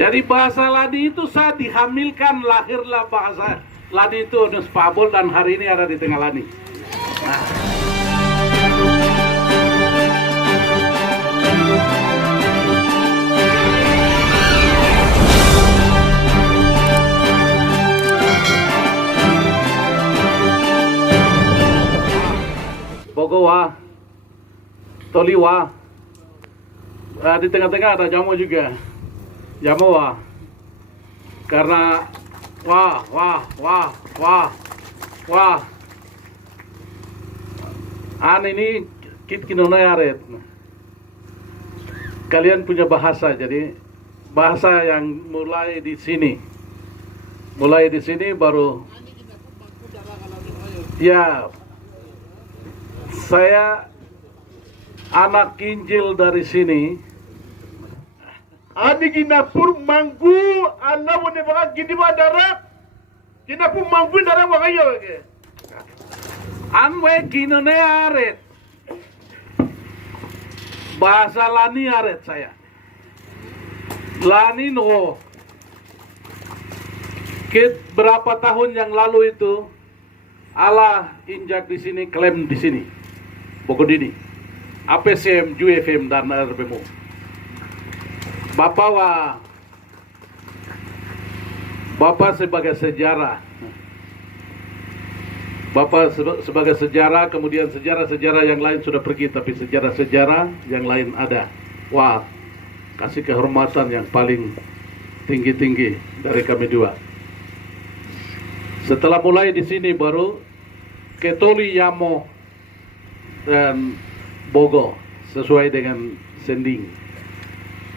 Jadi bahasa Lani itu saat dihamilkan lahirlah bahasa Lani itu Nus Pabol, dan hari ini ada di tengah Lani. Nah. Bogowa, Toliwa, di tengah-tengah ada Jamo juga. Jamowa, karena wah, ini kit kinonay aret. Kalian punya bahasa, jadi bahasa yang mulai di sini baru. Ya, saya anak Injil dari sini. Ani ginapur manggu ana wone baka gidi ba darak ginapur manggu darak baka yo ke Anwe kinone aret. Bahasa Lani aret saya. Lani no. Berapa tahun yang lalu itu Allah injak di sini, klaim di sini. Bogodini. APCM, UFM dan RBMU. Bapak sebagai sejarah. Bapak sebagai sejarah, kemudian sejarah-sejarah yang lain sudah pergi, tapi sejarah-sejarah yang lain ada. Wah, kasih kehormatan yang paling tinggi-tinggi dari kami dua. Setelah mulai di sini baru Ketoli, Yamo, dan Bogo sesuai dengan sending.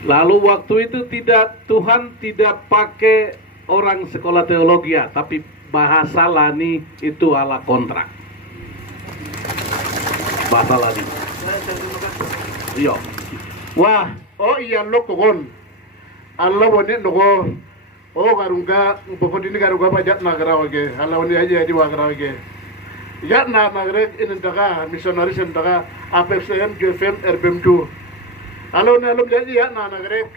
Lalu waktu itu Tuhan tidak pakai orang sekolah teologi, tapi bahasa Lani itu ala kontrak. Bahasa Lani. Iya. wah oh iya lo kogon Allah wone nogo garunga bokodini garunga pajat nagara wage Allah wone aja wagara wage ya nagare in daga missionaries in daga APFCM, GFM, RBM2 Alo na lum jadi ya nagare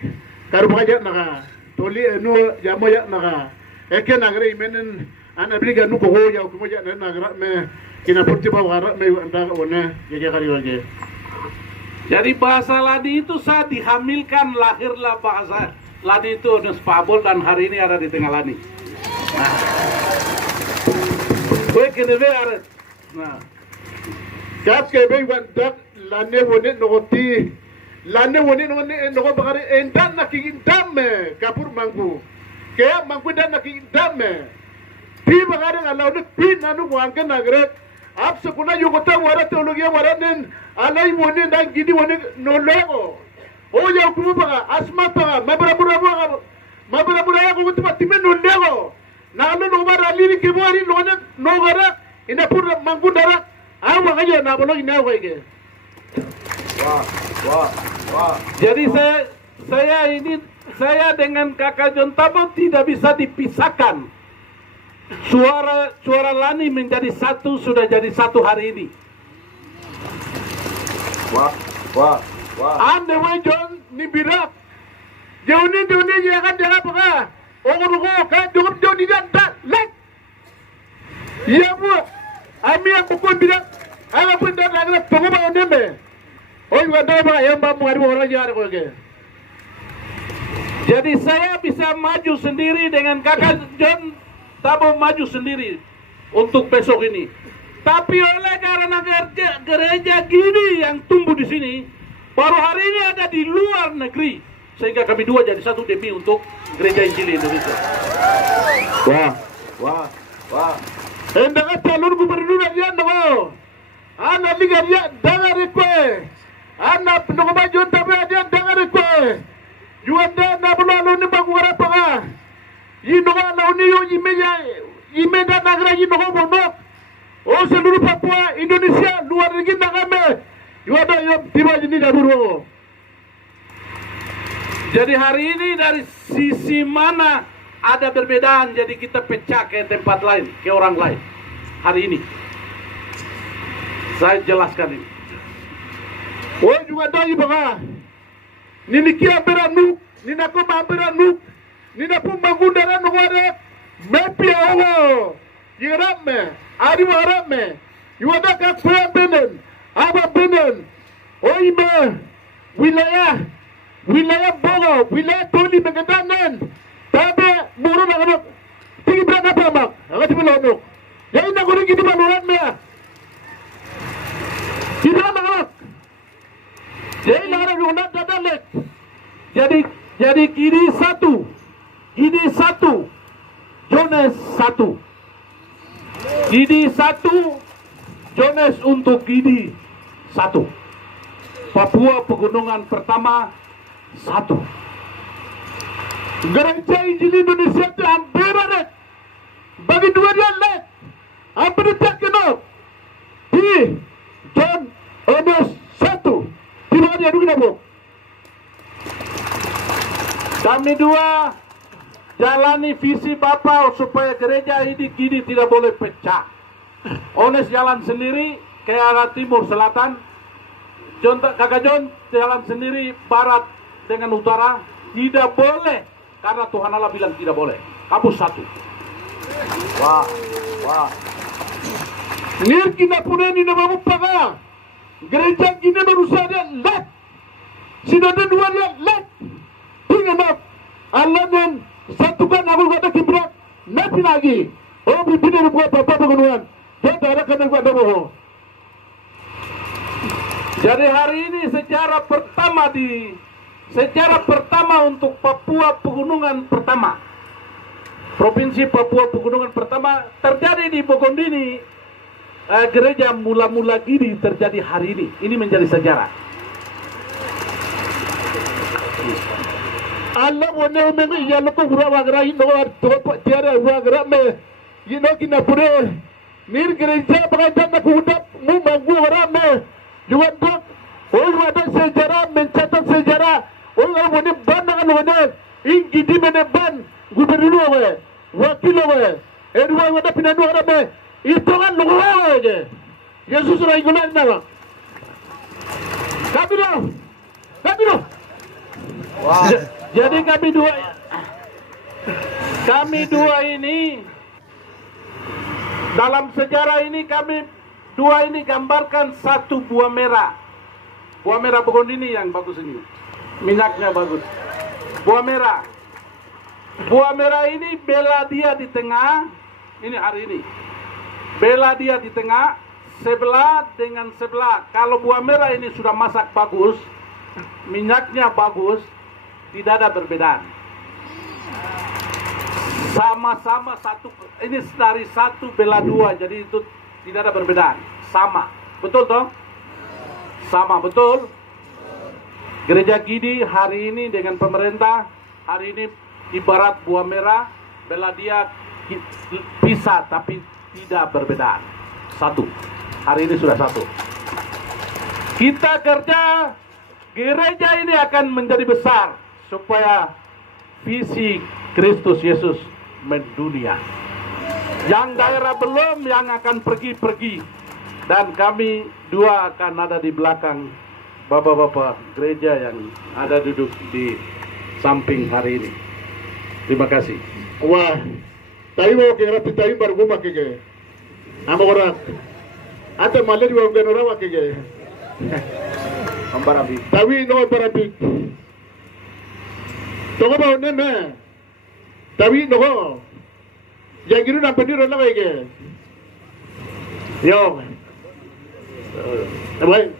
karu pajat naga toli enu jamo ya naga eke nagare imenen ana briga nu ko ya ko moja nagara me kina putih bawara me anda wone jaga kari wage. Jadi bahasa Lani itu saat dihamilkan lahirlah bahasa Lani itu Nus Pabol, dan hari ini ada di tengah Lani. Nah, gue kenebe aret. Nah, Kat kebe wandak lane wone nogoti lane wone nogo bakari endan naking dame kapur manggu kaya manggu dan naking dame pi bakari ngalaw ne pi nanu wangke nagre ap sekuna yugota wara teologi wara nen alai wone dan gidi wone no lego o ya kumu baka asma baka mabara ya ko tuba timen no lego nalo no bara lini kibori no ne no gara ina pur manggu dara awa kaje na bolo ina ko ige. Wah. Jadi saya dengan Kakak John Tabo tidak bisa dipisahkan. Suara Lani menjadi satu, sudah jadi satu hari ini. Wah. Ande wa John ni birak. Joni ya kan dia apa? Ogo kan John dia tak lek. Iya bu. Ami yang pukul birak. Apa pun dah lagi tunggu ba ondembe. Oh, wanda ba yang ba muari orang jare ko ke. Jadi saya bisa maju sendiri dengan Kakak John Tabo maju sendiri untuk besok ini. Tapi oleh karena gereja gini yang tumbuh di sini, baru hari ini ada di luar negeri, sehingga kami dua jadi satu demi untuk gereja Injil Indonesia. Wah. Hendak calon gubernur dia ndoko. Ana liga dia dengar ikwe. Ana ndoko maju tapi dia dengar ikwe. Juanda na bulo ni bagwara panga. Yindoko na uni yo imeda nagra yindoko bono. Oh seluruh Papua Indonesia luar negeri nangame. Juanda yo tiba jadi daburo. Jadi hari ini dari sisi mana ada perbedaan, jadi kita pecah ke tempat lain, ke orang lain. Hari ini saya jelaskan ini. Oh juga dari banga. Ninikia beranu nina ko mambira nu nina pu mangundara no ware mepi awo yirame ari warame yuada ka kuya benen aba benen oime wilaya bogo wilaya toli megadanen tabe muru na ano tigi brana pamak agati bilono yain na guri gidi baluran me tidak nak yain na guri unat dadalek jadi kiri satu Jones satu Gidi satu Jones untuk Gidi satu Papua Pegunungan Pertama satu Gereja Injil Indonesia itu hampir ada bagi dua dia lek hampir tak kenal di John Ones satu di mana dia dulu bu kami dua jalani visi Bapak supaya gereja ini Gidi tidak boleh pecah. Ones jalan sendiri ke arah timur selatan, Kakak John jalan sendiri barat dengan utara, tidak boleh karena Tuhan Allah bilang tidak boleh. Kamu satu. Wah. Nir kita punya ni nama mupaga. Gereja kita berusaha dia let. Sudah ada dua dia let. Tinggal Allah dan satukan aku kata kibrat nanti lagi. Oh bimbingan buat bapak pengunuhan. Dia tak ada kena buat bohong. Jadi hari ini sejarah pertama untuk Papua Pegunungan Pertama. Provinsi Papua Pegunungan Pertama terjadi di Bogondini. Gereja mula-mula Gidi terjadi hari ini. Ini menjadi sejarah. Allah wone me ya loko gura wagra ino to tiara wagra me yino kina pure nir gereja pengajian na kudap mu manggu ora me juwan dok ada sejarah mencatat sejarah wone ban dengan wone ingi di mene ban gubernur we wakil we edwa wada pinanu ora me itu kan lugu we Yesus rai gulan na kabiro wah. Jadi kami dua ini dalam sejarah ini kami dua ini gambarkan satu buah merah Bogondini yang bagus ini, minyaknya bagus. Buah merah ini bela dia di tengah. Ini hari ini bela dia di tengah, sebelah dengan sebelah. Kalau buah merah ini sudah masak bagus, minyaknya bagus, tidak ada perbedaan. Sama-sama satu, ini dari satu bela dua, jadi itu tidak ada perbedaan. Sama, betul toh? Sama, betul? Gereja Gidi hari ini dengan pemerintah, hari ini ibarat buah merah, bela dia pisah tapi tidak perbedaan. Satu, hari ini sudah satu. Kita kerja, gereja ini akan menjadi besar, supaya visi Kristus Yesus mendunia. Yang daerah belum, yang akan pergi-pergi. Dan kami dua akan ada di belakang bapak-bapak gereja yang ada duduk di samping hari ini. Terima kasih. Wah, tayo mo kaya tayo baru guma kaya. Amo orang. Ate maler wa ganora wa kaya. Ambarabi. Tawi no ambarabi. Togo ba oneme. Tawi no. Yang giru na peniro na kaya. Yo. Baik.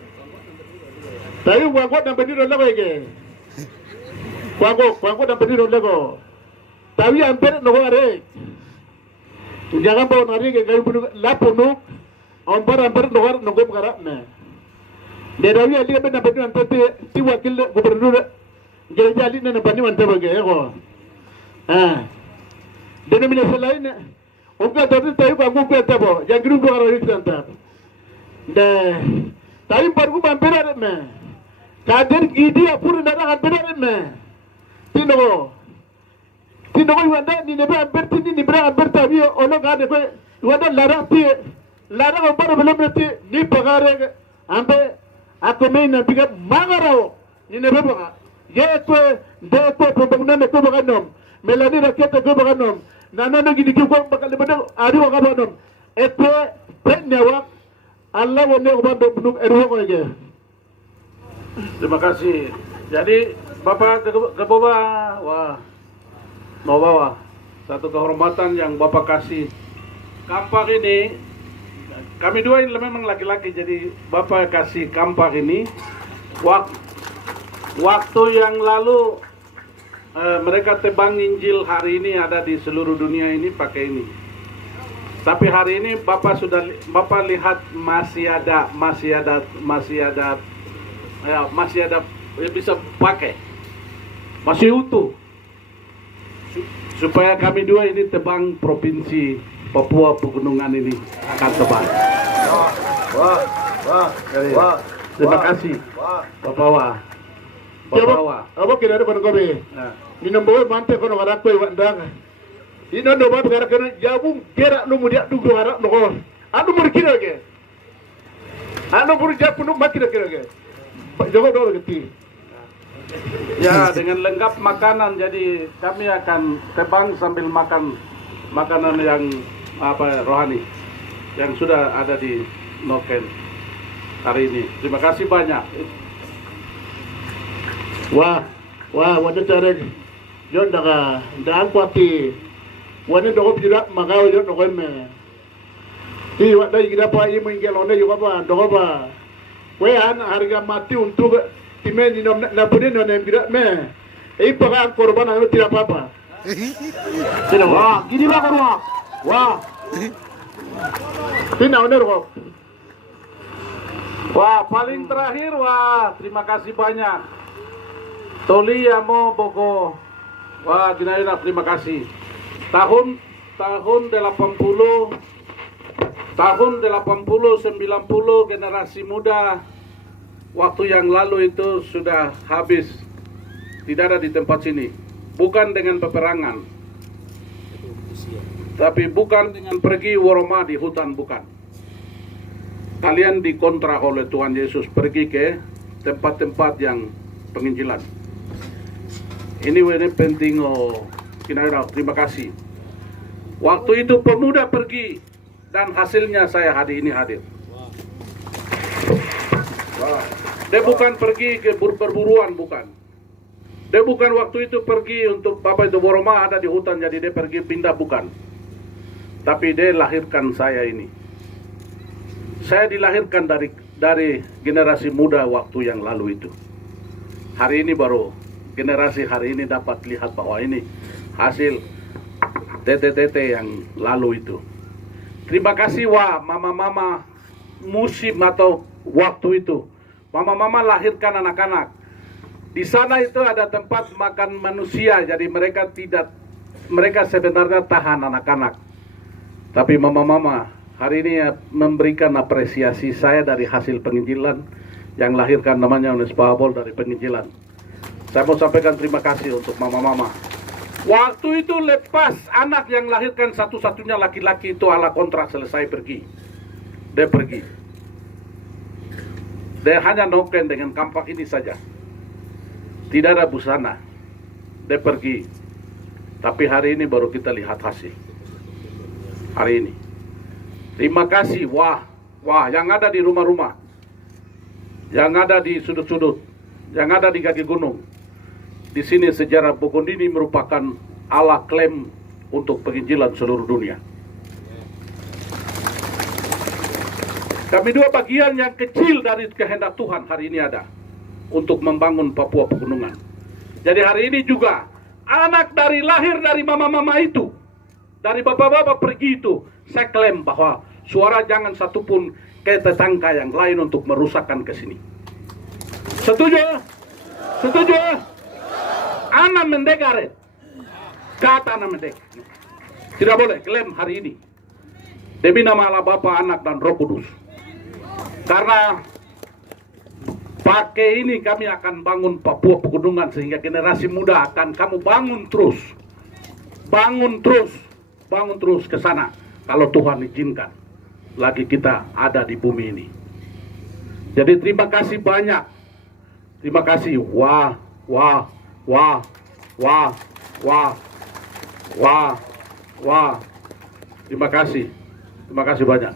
Tayo wangko na peniro na kaya. Wangko na peniro na ko. Tawi hampir no are. Jangan bawa nari ke kayu punu lapunu. Hampir no no go karak na. Derawi ali ke na peniro ante ti wakil gubernur. Jadi ali na bani mante bage ko. Denominasi lain. Uga tadi tayo wangko ke tabo. Yang giru go ara ikanta. Da tayo pargu hampir are na. Kader Gidi apur na hampir are na. Tino wanda ni nebe amberti ni nibra amberta bi ono ga de wanda lara o baro belum berti ni pagare ambe akome na biga magarao ni nebe baga Yaitu dete pembangunan itu baganom. Melani rakyat itu baganom. Nana nagi dikipun bakal lebih adi baganom. Itu penyawa Allah wone uban benuk eruh aja. Terima kasih. Jadi Bapak Keboba, wah, mau bawa satu kehormatan yang Bapak kasih. Kampak ini, kami dua ini memang laki-laki, jadi Bapak kasih kampak ini. Waktu yang lalu mereka tebang Injil, hari ini ada di seluruh dunia ini pakai ini. Tapi hari ini Bapak lihat masih ada ya bisa pakai, masih utuh, supaya kami dua ini tebang provinsi Papua Pegunungan ini akan tebang. Terima kasih Bapak Wah. Bapak Wah. Apa kira ada kono minum bawa mante kono karak koi wandang. Ino no bapak karak kono jabung gerak no mudia dugu karak no kono. Anu murkira ke? Anu murjak penuh makira kira ke? Jauh dulu keti. Ya, dengan lengkap makanan, jadi kami akan tebang sambil makan makanan yang rohani yang sudah ada di Noken hari ini. Terima kasih banyak. Wah, wanda cara jon daga dan kuati. Wanda dogo tidak magaw jon dogo me. Ti wanda gira pa imu ingelone juga pa dogo pa. Wean harga mati untuk timen ni na pudin no nembira me. Pakai korban anu tidak apa-apa. Tidak wah, gini lah korban. Wah. Pina owner kok. Wah, paling terakhir terima kasih banyak. Toli Yamo Bogo. Wah, Ginayuna, terima kasih. Tahun 80 90 generasi muda waktu yang lalu itu sudah habis, tidak ada di tempat sini. Bukan dengan peperangan, tapi bukan dengan pergi woroma di hutan, bukan. Kalian dikontrak oleh Tuhan Yesus pergi ke tempat-tempat yang penginjilan. Ini penting, terima kasih. Waktu itu pemuda pergi dan hasilnya saya hari ini hadir. Dia bukan pergi ke perburuan, bukan. Dia bukan waktu itu pergi untuk Bapak itu Boroma ada di hutan, jadi dia pergi pindah, bukan. Tapi dia lahirkan saya ini. Saya dilahirkan dari generasi muda waktu yang lalu itu. Hari ini baru generasi hari ini dapat lihat bahwa ini hasil tete-tete yang lalu itu. Terima kasih mama-mama musim atau waktu itu. Mama-mama lahirkan anak-anak. Di sana itu ada tempat makan manusia, jadi mereka sebenarnya tahan anak-anak. Tapi mama-mama hari ini memberikan apresiasi saya dari hasil penginjilan yang lahirkan namanya Unesbabol dari penginjilan. Saya mau sampaikan terima kasih untuk mama-mama. Waktu itu lepas anak yang lahirkan satu-satunya laki-laki itu ala kontrak selesai pergi. Dia pergi. Dia hanya noken dengan kampak ini saja. Tidak ada busana. Dia pergi. Tapi hari ini baru kita lihat hasil. Hari ini. Terima kasih. Wah, yang ada di rumah-rumah. Yang ada di sudut-sudut. Yang ada di kaki gunung. Di sini sejarah Bogondini merupakan ala klaim untuk penginjilan seluruh dunia. Kami dua bagian yang kecil dari kehendak Tuhan hari ini ada untuk membangun Papua Pegunungan. Jadi hari ini juga anak lahir dari mama-mama itu, dari bapak-bapak pergi itu, saya klaim bahwa suara jangan satupun ke tetangga yang lain untuk merusakkan ke sini. Setuju? Setuju? Anak mendegaret. Kata anak mendek. Tidak boleh klaim hari ini. Demi nama Allah Bapa, Anak dan Roh Kudus. Karena pakai ini kami akan bangun Papua Pegunungan sehingga generasi muda akan kamu bangun terus. Bangun terus ke sana. Kalau Tuhan izinkan lagi kita ada di bumi ini. Jadi terima kasih banyak. Terima kasih. Wah, wah, wah, wah, wah, wah. Terima kasih banyak.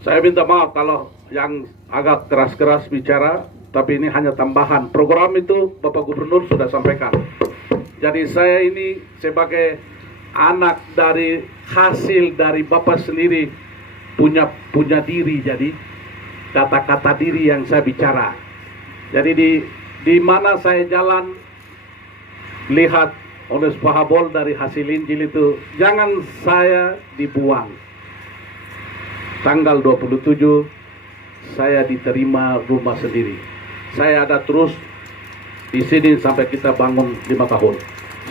Saya minta maaf kalau yang agak keras-keras bicara, tapi ini hanya tambahan. Program itu Bapak Gubernur sudah sampaikan. Jadi saya ini sebagai anak dari hasil dari Bapak sendiri punya diri, jadi kata-kata diri yang saya bicara. Jadi di mana saya jalan lihat oleh Pahabol dari hasil Injil itu, jangan saya dibuang. Tanggal 27 saya diterima rumah sendiri. Saya ada terus di sini sampai kita bangun 5 tahun.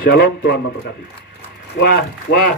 Shalom, Tuhan memberkati. Wah, wah.